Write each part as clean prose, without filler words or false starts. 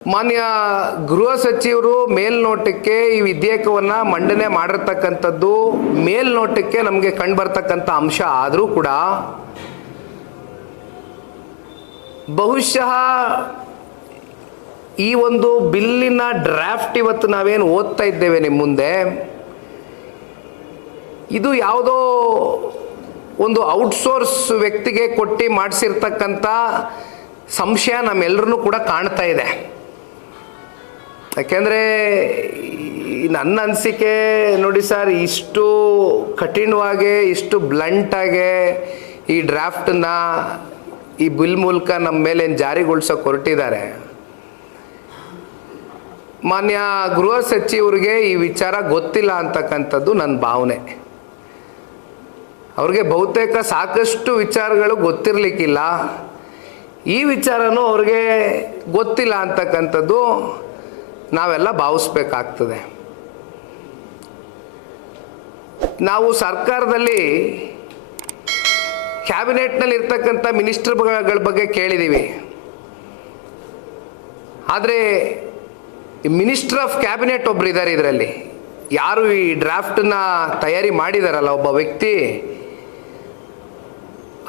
ಮಾನ್ಯ ಗೃಹ ಸಚಿವರು ಮೇಲ್ನೋಟಕ್ಕೆ ಈ ವಿಧೇಯಕವನ್ನು ಮಂಡನೆ ಮಾಡಿರ್ತಕ್ಕಂಥದ್ದು ಮೇಲ್ನೋಟಕ್ಕೆ ನಮಗೆ ಕಂಡುಬರ್ತಕ್ಕಂಥ ಅಂಶ ಆದರೂ ಕೂಡ ಬಹುಶಃ ಈ ಒಂದು ಬಿಲ್ಲಿನ ಡ್ರಾಫ್ಟ್ ಇವತ್ತು ನಾವೇನು ಓದ್ತಾ ಇದ್ದೇವೆ ನಿಮ್ಮ ಮುಂದೆ, ಇದು ಯಾವುದೋ ಒಂದು ಔಟ್ಸೋರ್ಸ್ ವ್ಯಕ್ತಿಗೆ ಕೊಟ್ಟು ಮಾಡಿಸಿರ್ತಕ್ಕಂಥ ಸಂಶಯ ನಮ್ಮೆಲ್ಲರೂ ಕೂಡ ಕಾಣ್ತಾ ಇದೆ. ಯಾಕೆಂದರೆ ನನ್ನ ಅನಿಸಿಕೆ ನೋಡಿ ಸರ್, ಇಷ್ಟು ಕಠಿಣವಾಗಿ ಇಷ್ಟು ಬ್ಲಂಟಾಗೆ ಈ ಡ್ರಾಫ್ಟನ್ನು ಈ ಬಿಲ್ ಮೂಲಕ ನಮ್ಮ ಮೇಲೆ ಜಾರಿಗೊಳಿಸೋಕೆ ಹೊರಟಿದ್ದಾರೆ. ಮಾನ್ಯ ಗೃಹ ಸಚಿವರಿಗೆ ಈ ವಿಚಾರ ಗೊತ್ತಿಲ್ಲ ಅಂತಕ್ಕಂಥದ್ದು ನನ್ನ ಭಾವನೆ. ಅವ್ರಿಗೆ ಬಹುತೇಕ ಸಾಕಷ್ಟು ವಿಚಾರಗಳು ಗೊತ್ತಿರಲಿಕ್ಕಿಲ್ಲ, ಈ ವಿಚಾರನೂ ಅವ್ರಿಗೆ ಗೊತ್ತಿಲ್ಲ ಅಂತಕ್ಕಂಥದ್ದು ನಾವೆಲ್ಲ ಭಾವಿಸ್ಬೇಕಾಗ್ತದೆ. ನಾವು ಸರ್ಕಾರದಲ್ಲಿ ಕ್ಯಾಬಿನೆಟ್ನಲ್ಲಿ ಇರ್ತಕ್ಕಂಥ ಮಿನಿಸ್ಟರ್ಗಳ ಬಗ್ಗೆ ಕೇಳಿದ್ದೀವಿ, ಆದರೆ ಮಿನಿಸ್ಟರ್ ಆಫ್ ಕ್ಯಾಬಿನೆಟ್ ಒಬ್ರು ಇದ್ದಾರೆ ಇದರಲ್ಲಿ. ಯಾರು ಈ ಡ್ರಾಫ್ಟನ್ನ ತಯಾರಿ ಮಾಡಿದಾರಲ್ಲ ಒಬ್ಬ ವ್ಯಕ್ತಿ,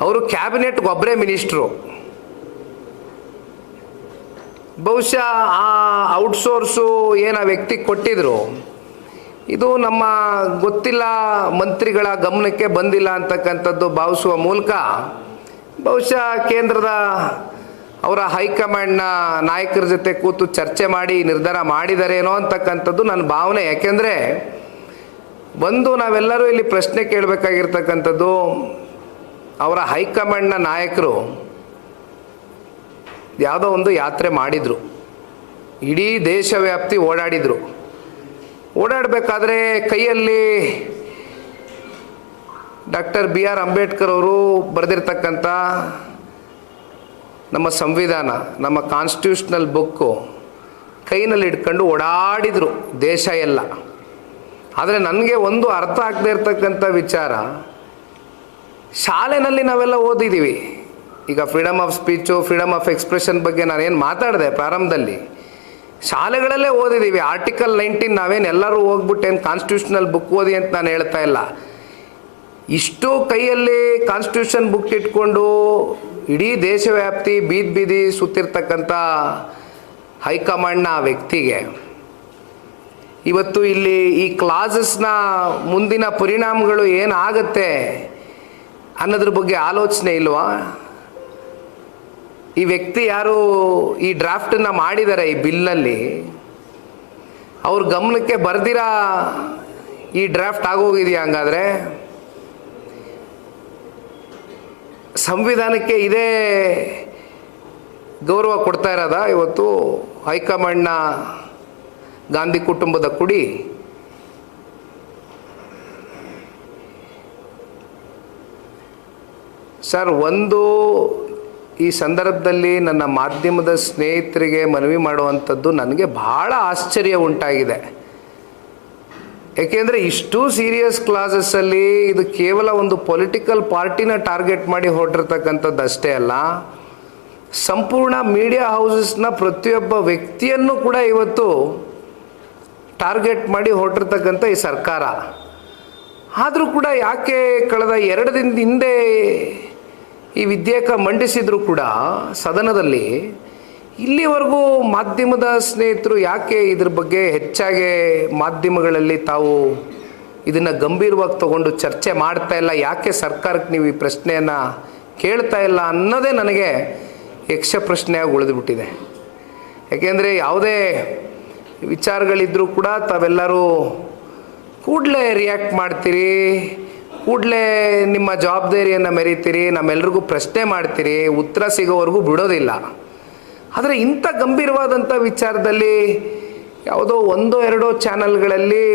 ಅವರು ಕ್ಯಾಬಿನೆಟ್ಗೆ ಒಬ್ಬರೇ ಮಿನಿಸ್ಟ್ರು. ಬಹುಶಃ ಆ ಔಟ್ಸೋರ್ಸು ಏನು ಆ ವ್ಯಕ್ತಿ ಕೊಟ್ಟಿದ್ರು, ಇದು ನಮ್ಮ ಗೊತ್ತಿಲ್ಲ, ಮಂತ್ರಿಗಳ ಗಮನಕ್ಕೆ ಬಂದಿಲ್ಲ ಅಂತಕ್ಕಂಥದ್ದು ಭಾವಿಸುವ ಮೂಲಕ ಬಹುಶಃ ಕೇಂದ್ರದ ಅವರ ಹೈಕಮಾಂಡ್ನ ನಾಯಕರ ಜೊತೆ ಕೂತು ಚರ್ಚೆ ಮಾಡಿ ನಿರ್ಧಾರ ಮಾಡಿದಾರೇನೋ ಅಂತಕ್ಕಂಥದ್ದು ನನ್ನ ಭಾವನೆ. ಯಾಕೆಂದರೆ ನಾವೆಲ್ಲರೂ ಇಲ್ಲಿ ಪ್ರಶ್ನೆ ಕೇಳಬೇಕಾಗಿರ್ತಕ್ಕಂಥದ್ದು, ಅವರ ಹೈಕಮಾಂಡ್ನ ನಾಯಕರು ಯಾವುದೋ ಒಂದು ಯಾತ್ರೆ ಮಾಡಿದರು, ಇಡೀ ದೇಶವ್ಯಾಪ್ತಿ ಓಡಾಡಿದರು. ಓಡಾಡಬೇಕಾದ್ರೆ ಕೈಯಲ್ಲಿ ಡಾಕ್ಟರ್ BR ಅಂಬೇಡ್ಕರ್ ಅವರು ಬರೆದಿರ್ತಕ್ಕಂಥ ನಮ್ಮ ಸಂವಿಧಾನ, ನಮ್ಮ ಕಾನ್ಸ್ಟಿಟ್ಯೂಷನಲ್ ಬುಕ್ಕು ಕೈನಲ್ಲಿ ಇಟ್ಕೊಂಡು ಓಡಾಡಿದರು ದೇಶ ಎಲ್ಲ. ಆದರೆ ನನಗೆ ಒಂದು ಅರ್ಥ ಆಗದೆ ಇರ್ತಕ್ಕಂಥ ವಿಚಾರ, ಶಾಲೆಯಲ್ಲಿ ನಾವೆಲ್ಲ ಓದಿದ್ದೀವಿ. ಈಗ freedom of speech, freedom of expression ಬಗ್ಗೆ ನಾನೇನು ಮಾತಾಡಿದೆ ಪ್ರಾರಂಭದಲ್ಲಿ, ಶಾಲೆಗಳಲ್ಲೇ ಓದಿದ್ದೀವಿ. ಆರ್ಟಿಕಲ್ 19 ನಾವೇನು ಎಲ್ಲರೂ ಹೋಗ್ಬಿಟ್ಟು ಏನು ಕಾನ್ಸ್ಟಿಟ್ಯೂಷನಲ್ ಬುಕ್ ಓದಿ ಅಂತ ನಾನು ಹೇಳ್ತಾ ಇಲ್ಲ. ಇಷ್ಟು ಕೈಯಲ್ಲಿ ಕಾನ್ಸ್ಟಿಟ್ಯೂಷನ್ ಬುಕ್ ಇಟ್ಕೊಂಡು ಇಡೀ ದೇಶವ್ಯಾಪ್ತಿ ಬೀದಿ ಸುತ್ತಿರ್ತಕ್ಕಂಥ ಹೈಕಮಾಂಡ್ನ ವ್ಯಕ್ತಿಗೆ ಇವತ್ತು ಇಲ್ಲಿ ಈ ಕ್ಲಾಸಸ್ನ ಮುಂದಿನ ಪರಿಣಾಮಗಳು ಏನಾಗುತ್ತೆ ಅನ್ನೋದ್ರ ಬಗ್ಗೆ ಆಲೋಚನೆ ಇಲ್ವಾ? ಈ ವ್ಯಕ್ತಿ ಯಾರು ಈ ಡ್ರಾಫ್ಟನ್ನು ಮಾಡಿದ್ದಾರೆ ಈ ಬಿಲ್ನಲ್ಲಿ, ಅವ್ರ ಗಮನಕ್ಕೆ ಬರ್ದಿರಾ ಈ ಡ್ರಾಫ್ಟ್ ಆಗೋಗಿದೆಯಾ? ಹಂಗಾದರೆ ಸಂವಿಧಾನಕ್ಕೆ ಇದೇ ಗೌರವ ಕೊಡ್ತಾ ಇರೋದ ಇವತ್ತು ಹೈಕಮಾಂಡ್ನ ಗಾಂಧಿ ಕುಟುಂಬದ ಕುಡಿ? ಸರ್, ಈ ಸಂದರ್ಭದಲ್ಲಿ ನನ್ನ ಮಾಧ್ಯಮದ ಸ್ನೇಹಿತರಿಗೆ ಮನವಿ ಮಾಡುವಂಥದ್ದು, ನನಗೆ ಭಾಳ ಆಶ್ಚರ್ಯ ಉಂಟಾಗಿದೆ. ಏಕೆಂದರೆ ಇಷ್ಟು ಸೀರಿಯಸ್ ಕ್ಲಾಸಸ್ಸಲ್ಲಿ ಇದು ಕೇವಲ ಒಂದು ಪೊಲಿಟಿಕಲ್ ಪಾರ್ಟಿನ ಟಾರ್ಗೆಟ್ ಮಾಡಿ ಹೊರಟಿರ್ತಕ್ಕಂಥದ್ದು ಅಷ್ಟೇ ಅಲ್ಲ, ಸಂಪೂರ್ಣ ಮೀಡಿಯಾ ಹೌಸಸ್ನ ಪ್ರತಿಯೊಬ್ಬ ವ್ಯಕ್ತಿಯನ್ನು ಕೂಡ ಇವತ್ತು ಟಾರ್ಗೆಟ್ ಮಾಡಿ ಹೊರಟಿರ್ತಕ್ಕಂಥ ಈ ಸರ್ಕಾರ. ಆದರೂ ಕೂಡ ಯಾಕೆ ಕಳೆದ 2 ದಿನದ ಹಿಂದೆ ಈ ವಿಧೇಯಕ ಮಂಡಿಸಿದ್ರು ಕೂಡ ಸದನದಲ್ಲಿ, ಇಲ್ಲಿವರೆಗೂ ಮಾಧ್ಯಮದ ಸ್ನೇಹಿತರು ಯಾಕೆ ಇದ್ರ ಬಗ್ಗೆ ಹೆಚ್ಚಾಗಿ ಮಾಧ್ಯಮಗಳಲ್ಲಿ ತಾವು ಇದನ್ನು ಗಂಭೀರವಾಗಿ ತಗೊಂಡು ಚರ್ಚೆ ಮಾಡ್ತಾ ಇಲ್ಲ? ಯಾಕೆ ಸರ್ಕಾರಕ್ಕೆ ನೀವು ಈ ಪ್ರಶ್ನೆಯನ್ನು ಕೇಳ್ತಾ ಇಲ್ಲ ಅನ್ನೋದೇ ನನಗೆ ಯಕ್ಷ ಪ್ರಶ್ನೆಯಾಗಿ ಉಳಿದುಬಿಟ್ಟಿದೆ. ಯಾಕೆಂದರೆ ಯಾವುದೇ ವಿಚಾರಗಳಿದ್ರೂ ಕೂಡ ತಾವೆಲ್ಲರೂ ಕೂಡಲೇ ರಿಯಾಕ್ಟ್ ಮಾಡ್ತೀರಿ, ಕೂಡಲೇ ನಿಮ್ಮ ಜವಾಬ್ದಾರಿಯನ್ನು ಮೆರೀತೀರಿ, ನಮ್ಮೆಲ್ರಿಗೂ ಪ್ರಶ್ನೆ ಮಾಡ್ತೀರಿ, ಉತ್ತರ ಸಿಗೋವರೆಗೂ ಬಿಡೋದಿಲ್ಲ. ಆದರೆ ಇಂಥ ಗಂಭೀರವಾದಂಥ ವಿಚಾರದಲ್ಲಿ ಯಾವುದೋ 1-2 ಚಾನಲ್ಗಳಲ್ಲಿ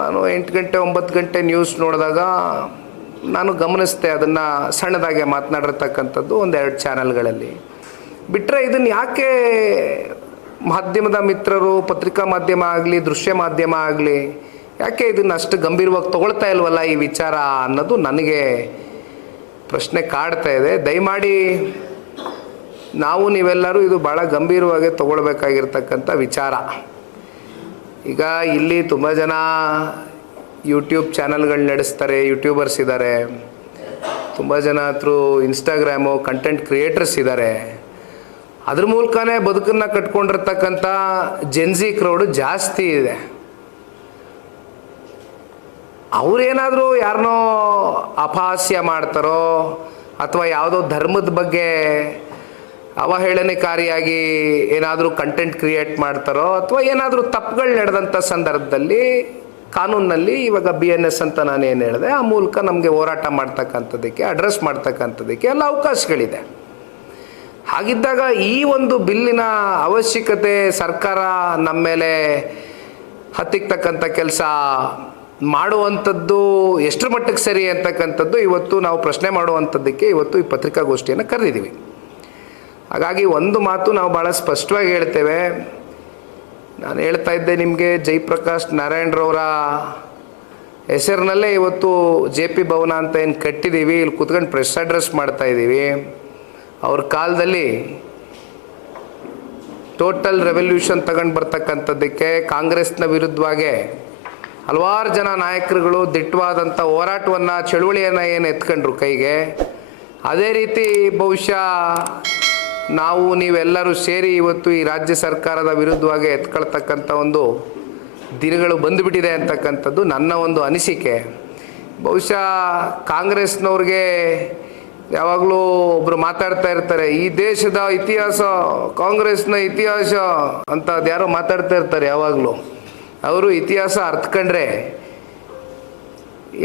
ನಾನು 8 ಗಂಟೆ 9 ಗಂಟೆ ನ್ಯೂಸ್ ನೋಡಿದಾಗ ನಾನು ಗಮನಿಸಿದೆ, ಅದನ್ನು ಸಣ್ಣದಾಗೆ ಮಾತನಾಡಿರ್ತಕ್ಕಂಥದ್ದು 1-2 ಚಾನಲ್ಗಳಲ್ಲಿ ಬಿಟ್ಟರೆ, ಇದನ್ನು ಯಾಕೆ ಮಾಧ್ಯಮದ ಮಿತ್ರರು, ಪತ್ರಿಕಾ ಮಾಧ್ಯಮ ಆಗಲಿ, ದೃಶ್ಯ ಮಾಧ್ಯಮ ಆಗಲಿ, ಯಾಕೆ ಇದನ್ನು ಅಷ್ಟು ಗಂಭೀರವಾಗಿ ತಗೊಳ್ತಾ ಇಲ್ವಲ್ಲ ಈ ವಿಚಾರ ಅನ್ನೋದು ನನಗೆ ಪ್ರಶ್ನೆ ಕಾಡ್ತಾ ಇದೆ. ದಯಮಾಡಿ ನಾವು ನೀವೆಲ್ಲರೂ ಇದು ಭಾಳ ಗಂಭೀರವಾಗಿ ತಗೊಳ್ಬೇಕಾಗಿರ್ತಕ್ಕಂಥ ವಿಚಾರ. ಈಗ ಇಲ್ಲಿ ತುಂಬ ಜನ ಯೂಟ್ಯೂಬ್ ಚಾನಲ್ಗಳು ನಡೆಸ್ತಾರೆ, ಯೂಟ್ಯೂಬರ್ಸ್ ಇದ್ದಾರೆ, ತುಂಬ ಜನ ಥ್ರೂ ಇನ್ಸ್ಟಾಗ್ರಾಮು ಕಂಟೆಂಟ್ ಕ್ರಿಯೇಟರ್ಸ್ ಇದ್ದಾರೆ. ಅದ್ರ ಮೂಲಕನೇ ಬದುಕನ್ನು ಕಟ್ಕೊಂಡಿರ್ತಕ್ಕಂಥ ಜೆನ್ಜಿ ಕ್ರೌಡು ಜಾಸ್ತಿ ಇದೆ. ಅವರೇನಾದರೂ ಯಾರನ್ನೋ ಅಪಹಾಸ್ಯ ಮಾಡ್ತಾರೋ ಅಥವಾ ಯಾವುದೋ ಧರ್ಮದ ಬಗ್ಗೆ ಅವಹೇಳನಕಾರಿಯಾಗಿ ಏನಾದರೂ ಕಂಟೆಂಟ್ ಕ್ರಿಯೇಟ್ ಮಾಡ್ತಾರೋ ಅಥವಾ ಏನಾದರೂ ತಪ್ಪುಗಳು ನಡೆದಂಥ ಸಂದರ್ಭದಲ್ಲಿ ಕಾನೂನಿನಲ್ಲಿ ಇವಾಗ BNS ಅಂತ ನಾನು ಏನು ಹೇಳಿದೆ ಆ ಮೂಲಕ ನಮಗೆ ಹೋರಾಟ ಮಾಡ್ತಕ್ಕಂಥದ್ದಕ್ಕೆ, ಅಡ್ರೆಸ್ ಮಾಡ್ತಕ್ಕಂಥದ್ದಕ್ಕೆ ಎಲ್ಲ ಅವಕಾಶಗಳಿದೆ. ಹಾಗಿದ್ದಾಗ ಈ ಒಂದು ಬಿಲ್ಲಿನ ಅವಶ್ಯಕತೆ ಸರ್ಕಾರ ನಮ್ಮ ಮೇಲೆ ಹತ್ತಿಕ್ತಕ್ಕಂಥ ಕೆಲಸ ಮಾಡುವಂಥದ್ದು ಎಷ್ಟರ ಮಟ್ಟಕ್ಕೆ ಸರಿ ಅಂತಕ್ಕಂಥದ್ದು ಇವತ್ತು ನಾವು ಪ್ರಶ್ನೆ ಮಾಡುವಂಥದ್ದಕ್ಕೆ ಇವತ್ತು ಈ ಪತ್ರಿಕಾಗೋಷ್ಠಿಯನ್ನು ಕರೆದಿದ್ದೀವಿ. ಹಾಗಾಗಿ ಒಂದು ಮಾತು ನಾವು ಭಾಳ ಸ್ಪಷ್ಟವಾಗಿ ಹೇಳ್ತೇವೆ. ನಾನು ಹೇಳ್ತಾ ಇದ್ದೆ ನಿಮಗೆ, ಜಯಪ್ರಕಾಶ್ ನಾರಾಯಣರವರ ಹೆಸರಿನಲ್ಲೇ ಇವತ್ತು JP ಭವನ ಅಂತ ಏನು ಕಟ್ಟಿದ್ದೀವಿ, ಇಲ್ಲಿ ಕೂತ್ಕೊಂಡು ಪ್ರೆಸ್ ಅಡ್ರೆಸ್ ಮಾಡ್ತಾ ಇದ್ದೀವಿ. ಅವ್ರ ಕಾಲದಲ್ಲಿ ಟೋಟಲ್ ರೆವಲ್ಯೂಷನ್ ತಗೊಂಡು ಬರ್ತಕ್ಕಂಥದ್ದಕ್ಕೆ ಕಾಂಗ್ರೆಸ್ನ ವಿರುದ್ಧವಾಗಿ ಹಲವಾರು ಜನ ನಾಯಕರುಗಳು ದಿಟ್ಟವಾದಂಥ ಹೋರಾಟವನ್ನು, ಚಳುವಳಿಯನ್ನು ಏನು ಎತ್ಕೊಂಡ್ರು ಕೈಗೆ, ಅದೇ ರೀತಿ ಬಹುಶಃ ನಾವು ನೀವೆಲ್ಲರೂ ಸೇರಿ ಇವತ್ತು ಈ ರಾಜ್ಯ ಸರ್ಕಾರದ ವಿರುದ್ಧವಾಗಿ ಎತ್ಕೊಳ್ತಕ್ಕಂಥ ಒಂದು ದಿನಗಳು ಬಂದುಬಿಟ್ಟಿದೆ ಅಂತಕ್ಕಂಥದ್ದು ನನ್ನ ಒಂದು ಅನಿಸಿಕೆ. ಬಹುಶಃ ಕಾಂಗ್ರೆಸ್ನವ್ರಿಗೆ ಯಾವಾಗಲೂ ಒಬ್ಬರು ಮಾತಾಡ್ತಾ ಇರ್ತಾರೆ, ಈ ದೇಶದ ಇತಿಹಾಸ ಕಾಂಗ್ರೆಸ್ನ ಇತಿಹಾಸ ಅಂತ ಅದ್ಯಾರೋ ಮಾತಾಡ್ತಾ ಇರ್ತಾರೆ ಯಾವಾಗಲೂ. ಅವರು ಇತಿಹಾಸ ಅರ್ಥಕೊಂಡ್ರೆ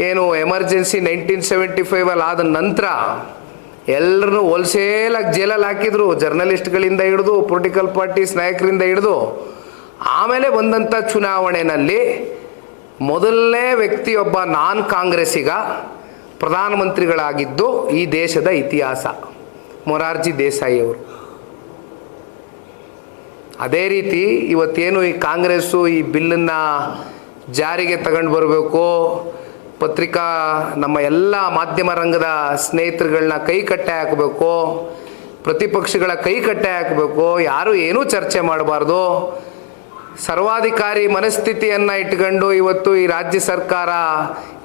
ಏನು ಎಮರ್ಜೆನ್ಸಿ 1975 ಆದ ನಂತರ ಎಲ್ಲರನ್ನೂ ಹೋಲ್ಸೇಲಾಗಿ ಜೈಲಲ್ಲಿ ಹಾಕಿದ್ರು, ಜರ್ನಲಿಸ್ಟ್ಗಳಿಂದ ಹಿಡಿದು ಪೊಲಿಟಿಕಲ್ ಪಾರ್ಟೀಸ್ ನಾಯಕರಿಂದ ಹಿಡಿದು. ಆಮೇಲೆ ಬಂದಂಥ ಚುನಾವಣೆಯಲ್ಲಿ ಮೊದಲನೇ ವ್ಯಕ್ತಿಯೊಬ್ಬ ನಾನ್ ಕಾಂಗ್ರೆಸ್ಸಿಗ ಪ್ರಧಾನಮಂತ್ರಿಗಳಾಗಿದ್ದು ಈ ದೇಶದ ಇತಿಹಾಸ, ಮೊರಾರ್ಜಿ ದೇಸಾಯಿ ಅವರು. ಅದೇ ರೀತಿ ಇವತ್ತೇನು ಈ ಕಾಂಗ್ರೆಸ್ಸು ಈ ಬಿಲ್ಲನ್ನು ಜಾರಿಗೆ ತಗೊಂಡು ಬರಬೇಕು, ಪತ್ರಿಕಾ ನಮ್ಮ ಎಲ್ಲ ಮಾಧ್ಯಮ ರಂಗದ ಸ್ನೇಹಿತರುಗಳನ್ನ ಕೈಕಟ್ಟೆ ಹಾಕಬೇಕು, ಪ್ರತಿಪಕ್ಷಗಳ ಕೈಕಟ್ಟೆ ಹಾಕಬೇಕು, ಯಾರು ಏನೂ ಚರ್ಚೆ ಮಾಡಬಾರ್ದು, ಸರ್ವಾಧಿಕಾರಿ ಮನಸ್ಥಿತಿಯನ್ನು ಇಟ್ಕೊಂಡು ಇವತ್ತು ಈ ರಾಜ್ಯ ಸರ್ಕಾರ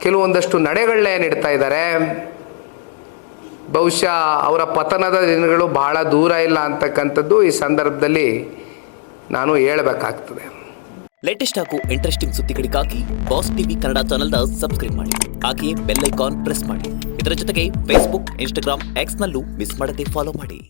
ಕೆಲವೊಂದಷ್ಟು ನಡೆಗಳನ್ನೇ ನೀಡ್ತಾ ಇದ್ದಾರೆ. ಬಹುಶಃ ಅವರ ಪತನದ ದಿನಗಳು ಬಹಳ ದೂರ ಇಲ್ಲ ಅಂತಕ್ಕಂಥದ್ದು ಈ ಸಂದರ್ಭದಲ್ಲಿ ನಾನು ಹೇಳಬೇಕಾಗ್ತದೆ. ಲೇಟೆಸ್ಟ್ ಹಾಗೂ ಇಂಟ್ರೆಸ್ಟಿಂಗ್ ಸುದ್ದಿಗಳಿಗಾಗಿ ಬಾಸ್ ಟಿವಿ ಕನ್ನಡ ಚಾನೆಲ್ನ ಸಬ್ಸ್ಕ್ರೈಬ್ ಮಾಡಿ. ಹಾಗೆಯೇ ಬೆಲ್ ಐಕಾನ್ ಪ್ರೆಸ್ ಮಾಡಿ. ಇದರ ಜೊತೆಗೆ ಫೇಸ್ಬುಕ್, ಇನ್ಸ್ಟಾಗ್ರಾಮ್, ಎಕ್ಸ್ನಲ್ಲೂ ಮಿಸ್ ಮಾಡದೆ ಫಾಲೋ ಮಾಡಿ.